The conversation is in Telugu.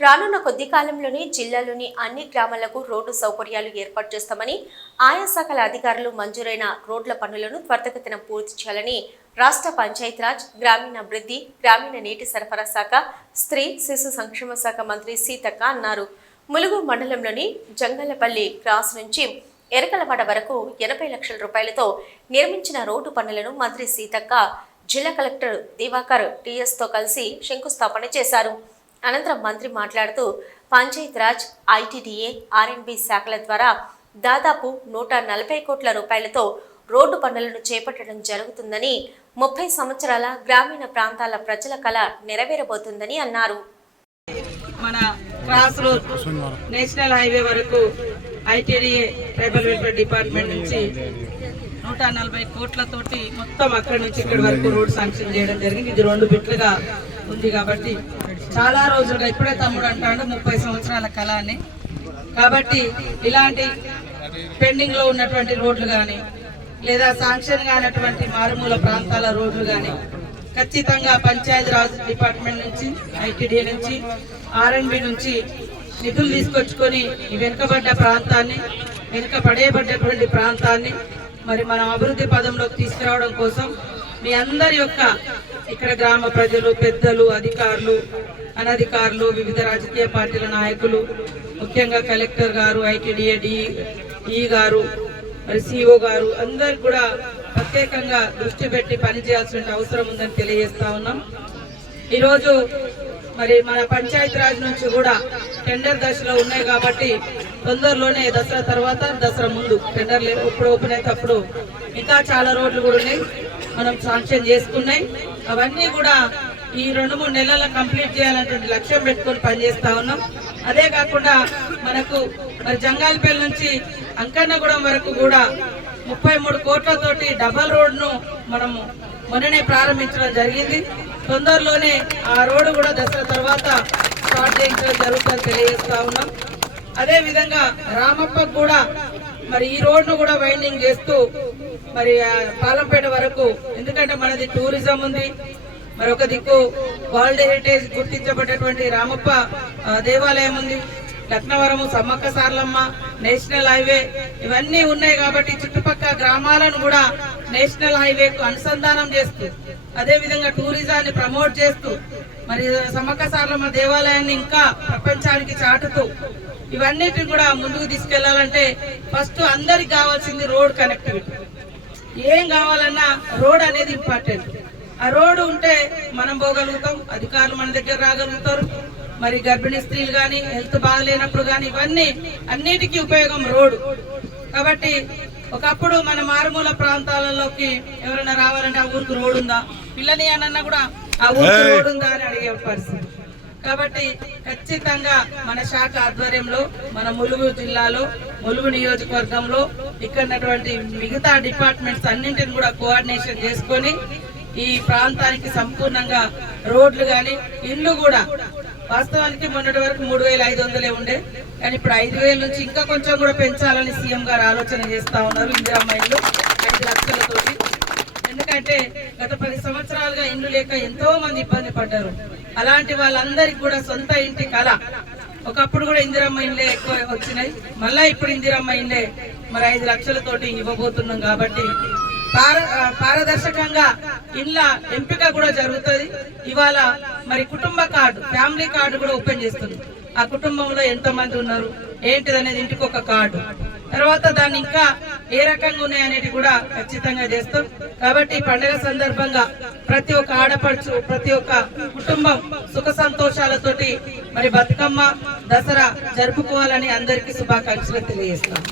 రానున్న కొద్ది కాలంలోనే జిల్లాలోని అన్ని గ్రామాలకు రోడ్డు సౌకర్యాలు ఏర్పాటు చేస్తామని ఆయా శాఖల అధికారులు మంజూరైన రోడ్ల పనులను త్వరితగతిన పూర్తి చేయాలని రాష్ట్ర పంచాయతీరాజ్, గ్రామీణాభివృద్ధి, గ్రామీణ నీటి సరఫరా శాఖ, స్త్రీ శిశు సంక్షేమ శాఖ మంత్రి సీతక్క అన్నారు. ములుగు మండలంలోని జంగలపల్లి క్రాస్ నుంచి ఎరకలవాడ వరకు 80 లక్షల రూపాయలతో నిర్మించిన రోడ్డు పనులను మంత్రి సీతక్క జిల్లా కలెక్టర్ దివాకర్ టీఎస్తో కలిసి శంకుస్థాపన చేశారు. అనంతరం మంత్రి మాట్లాడుతూ పంచాయతీరాజ్, ఐటీడీఏ, ఆర్ఎండ్బి శాఖల ద్వారా దాదాపు 140 కోట్ల రూపాయలతో రోడ్డు పనులను చేపట్టడం జరుగుతుందని, 30 సంవత్సరాల గ్రామీణ ప్రాంతాల ప్రజల కళ నెరవేరబోతుందని అన్నారు. మన క్రాస్ రోడ్ నేషనల్ హైవే వరకు ఐటీడీఏ ట్రైబల్ వెల్ఫేర్ డిపార్ట్మెంట్ నుంచి 140 కోట్లతోటి మొత్తం అక్కడి నుంచి ఇక్కడి వరకు రోడ్ శాంక్షన్ చేయడం జరిగింది. ఇది 2 బిట్లుగా ఉంది కాబట్టి చాలా రోజులుగా ఇప్పుడే తమ్ముడు అంటాడు 30 సంవత్సరాల కళ అని. కాబట్టి ఇలాంటి పెండింగ్ లో ఉన్నటువంటి రోడ్లు కానీ లేదా శాంక్షన్ కానటువంటి మారుమూల ప్రాంతాల రోడ్లు కానీ ఖచ్చితంగా పంచాయతీరాజ్ డిపార్ట్మెంట్ నుంచి, ఐటీడీ నుంచి, ఆర్ఎండ్బి నుంచి నిధులు తీసుకొచ్చుకొని ఈ వెనుకబడ్డ ప్రాంతాన్ని, వెనుకబడేబడ్డటువంటి ప్రాంతాన్ని మరి మనం అభివృద్ధి పదంలోకి తీసుకురావడం కోసం మీ అందరి యొక్క ఇక్కడ గ్రామ ప్రజలు, పెద్దలు, అధికారులు, అనధికారులు, వివిధ రాజకీయ పార్టీల నాయకులు, ముఖ్యంగా కలెక్టర్ గారు, ఐటీడీఏ డిఈ గారు, మరి సిఓ గారు అందరు కూడా ప్రత్యేకంగా దృష్టి పెట్టి పనిచేయాల్సిన అవసరం ఉందని తెలియజేస్తా ఉన్నాం. ఈరోజు మరి మన పంచాయతీరాజ్ నుంచి కూడా టెండర్ దశలో ఉన్నాయి కాబట్టి తొందరలోనే దసరా తర్వాత, దసరా ముందు టెండర్లు ఎప్పుడు ఓపెన్ అయితే అప్పుడు ఇంకా చాలా రోడ్లు కూడా ఉన్నాయి, మనం శాంక్షన్ చేసుకున్నాయి. అవన్నీ కూడా ఈ 2-3 నెలల్లో కంప్లీట్ చేయాలనేటువంటి లక్ష్యం పెట్టుకొని పనిచేస్తా ఉన్నాం. అదే కాకుండా మనకు మరి జంగాలపల్లి నుంచి అంకన్నగూడెం వరకు కూడా 33 కోట్లతోటి డబల్ రోడ్ను మనము మొన్ననే ప్రారంభించడం జరిగింది. తొందరలోనే ఆ రోడ్డు కూడా దసరా తర్వాత స్టార్ట్ చేయించడం జరుగుతుందని తెలియజేస్తా ఉన్నాం. అదే విధంగా రామప్పకు కూడా మరి ఈ రోడ్ను కూడా వైండింగ్ చేస్తూ మరి పాలంపేట వరకు, ఎందుకంటే మనది టూరిజం ఉంది, మరి ఒక దిక్కు వరల్డ్ హెరిటేజ్ గుర్తించబడ్డటువంటి రామప్ప దేవాలయం ఉంది, లక్నవరము, సమ్మక్క సారలమ్మ, నేషనల్ హైవే ఇవన్నీ ఉన్నాయి కాబట్టి చుట్టుపక్కల గ్రామాలను కూడా నేషనల్ హైవేకు అనుసంధానం చేస్తూ, అదే విధంగా టూరిజాన్ని ప్రమోట్ చేస్తూ, మరి సమ్మక్క సారలమ్మ దేవాలయాన్ని ఇంకా ప్రపంచానికి చాటుతూ ఇవన్నిటిని కూడా ముందుకు తీసుకెళ్లాలంటే ఫస్ట్ అందరికి కావాల్సింది రోడ్ కనెక్టివిటీ. ఏం కావాలన్నా రోడ్ అనేది ఇంపార్టెంట్. ఆ రోడ్డు ఉంటే మనం పోగలుగుతాం, అధికారులు మన దగ్గర రాగలుగుతారు, మరి గర్భిణీ స్త్రీలు కానీ, హెల్త్ బాగలేనప్పుడు కానీ ఇవన్నీ అన్నిటికీ ఉపయోగం రోడ్డు. కాబట్టి ఒకప్పుడు మన మారుమూల ప్రాంతాలలోకి ఎవరైనా రావాలంటే ఆ ఊరికి రోడ్డు ఉందా, పిల్లని అన్నా కూడా ఆ ఊరికి రోడ్డు ఉందా అని అడిగే పరిస్థితి. కాబట్టి ఖచ్చితంగా మన శాఖ ఆధ్వర్యంలో మన ములుగు జిల్లాలో, ములుగు నియోజకవర్గంలో ఇక్కడ మిగతా డిపార్ట్మెంట్స్ అన్నింటిని కూడా కోఆర్డినేషన్ చేసుకొని ఈ ప్రాంతానికి సంపూర్ణంగా రోడ్లు కానీ, ఇల్లు కూడా వాస్తవానికి మొన్నటి వరకు 3,500 ఉండే, కానీ ఇప్పుడు 5,000 నుంచి ఇంకా కొంచెం కూడా పెంచాలని సీఎం గారు ఆలోచన చేస్తా ఉన్నారు. ఇందిరమ్మ ఇల్లు 5 లక్షలతోటి. ఎందుకంటే గత 10 సంవత్సరాలుగా ఇండ్లు లేక ఎంతో మంది ఇబ్బంది పడ్డారు. అలాంటి వాళ్ళందరికీ కూడా సొంత ఇంటి కళ. ఒకప్పుడు కూడా ఇందిరమ్మ ఇళ్ళే ఎక్కువ వచ్చినాయి, మళ్ళా ఇప్పుడు ఇందిరమ్మ ఇళ్ళే మరి 5 లక్షలతోటి ఇవ్వబోతున్నాం. కాబట్టి పారదర్శకంగా ఇళ్ళ ఎంపిక కూడా జరుగుతుంది. ఇవాళ మరి కుటుంబ కార్డు, ఫ్యామిలీ కార్డు కూడా ఓపెన్ చేస్తుంది. ఆ కుటుంబంలో ఎంతమంది ఉన్నారు ఏంటిదనేది ఇంటికి ఒక కార్డు, తర్వాత దాన్ని ఇంకా ఏ రకంగా ఉన్నాయనేది కూడా ఖచ్చితంగా చేస్తాం. కాబట్టి పండుగ సందర్భంగా ప్రతి ఒక్క ఆడపడుచు, ప్రతి ఒక్క కుటుంబం సుఖ సంతోషాలతోటి మరి బతుకమ్మ, దసరా జరుపుకోవాలని అందరికీ శుభాకాంక్షలు తెలియజేస్తాం.